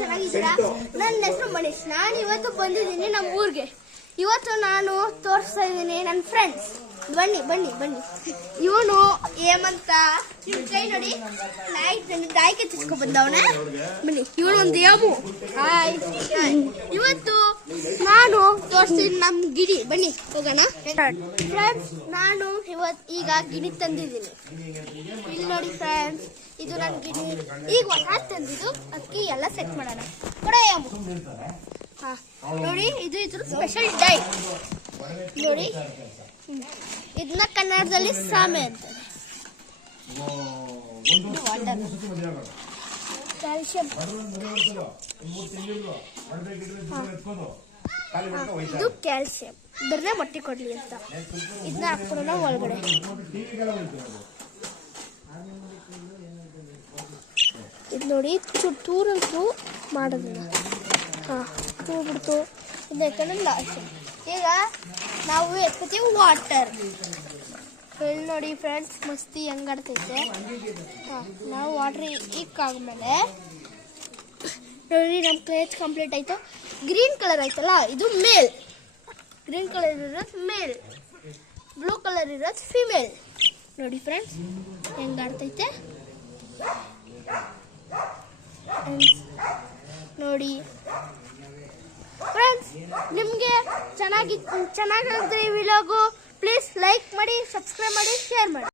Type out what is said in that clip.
ಚೆನ್ನಾಗಿದ್ದೀರಾ? ನನ್ನ ಹೆಸರು ಮನೀಶ್. ನಾನು ಇವತ್ತು ಬಂದಿದ್ದೀನಿ ನಮ್ಮ ಊರಿಗೆ. ಇವತ್ತು ನಾನು ತೋರಿಸ್ತಾ ಇದ್ದೀನಿ ನನ್ನ ಫ್ರೆಂಡ್ಸ್. ಬನ್ನಿ ಬನ್ನಿ ಬನ್ನಿ. ಇವನು ಹೇಮಂತ, ಇವ್ನ ಕೈ ನೋಡಿ, ನಾಯಿ ಕೆಚ್ಚಿಸ್ಕೊ ಬಂದವನ. ಬನ್ನಿ, ಇವನು ಒಂದು ಹೇಮು. ಹಾಯ್. ಇವತ್ತು ನಾನು ತೋರಿಸ್ತೀನಿ ನಮ್ಮ ಗಿಡಿ. ಬನ್ನಿ ಹೋಗೋಣ. ಫ್ರೆಂಡ್ಸ್, ನಾನು ಈಗ ಗಿಣಿ ತಂದಿದ್ದೀನಿ. ಇಲ್ಲಿ ನೋಡಿ ಫ್ರೆಂಡ್ಸ್, ಇದು ನನ್ನ ಗಿಣಿ. ಈಗ ಹೊಸ ತಂದಿದ್ದು ಅಕ್ಕಿ ಎಲ್ಲ ಸೆಟ್ ಮಾಡೋಣ. ಕೊಡ ಹೇಮು. ಹಾ ನೋಡಿ, ಇದು ಇದ್ರ ಸ್ಪೆಷಲ್ ಡೈ ನೋಡಿ. ಇದನ್ನ ಕನ್ನಡದಲ್ಲಿ ಸಾಮೆ ಅಂತಾರೆ. ಕ್ಯಾಲ್ಸಿಯಂ. ಇದು ಕ್ಯಾಲ್ಸಿಯಂ. ಇದನ್ನೇ ಮೊಟ್ಟೆ ಕೊಡ್ಲಿ ಅಂತ ಇದನ್ನ ಹಾಕ್ಬಿಡೋಣ ಒಳಗಡೆ. ಇದು ನೋಡಿ, ಚೂರಂತೂ ಮಾಡೋದಿಲ್ಲ. ಹಾ, ಬಿಡ್ತು. ಇದು ಯಾಕಂದ್ರೆ ಲಾಸ್ಟ್. ಈಗ ನಾವು ಎತ್ಕೋತೀವಿ ವಾಟರ್. ಇಲ್ಲಿ ನೋಡಿ ಫ್ರೆಂಡ್ಸ್, ಮಸ್ತಿ ಹೆಂಗಾಡ್ತೈತೆ. ಹಾಂ, ನಾವು ವಾಟ್ರ್ ಇಕ್ಕಾದ್ಮೇಲೆ ನೋಡಿ ನಮ್ಮ ಕ್ಲೇಜ್ ಕಂಪ್ಲೀಟ್ ಆಯಿತು. ಗ್ರೀನ್ ಕಲರ್ ಆಯ್ತಲ್ಲ, ಇದು ಮೇಲ್. ಗ್ರೀನ್ ಕಲರ್ ಇರೋದು ಮೇಲ್, ಬ್ಲೂ ಕಲರ್ ಇರೋದು ಫಿಮೇಲ್. ನೋಡಿ ಫ್ರೆಂಡ್ಸ್ ಹೆಂಗಾಡ್ತೈತೆ ನೋಡಿ ಫ್ರೆಂಡ್ಸ್. ನಿಮಗೆ ಚೆನ್ನಾಗಿದ್ರೆ ಈ ವಿಡಿಯೋಗು ಪ್ಲೀಸ್ ಲೈಕ್ ಮಾಡಿ, ಸಬ್ಸ್ಕ್ರೈಬ್ ಮಾಡಿ, ಶೇರ್ ಮಾಡಿ.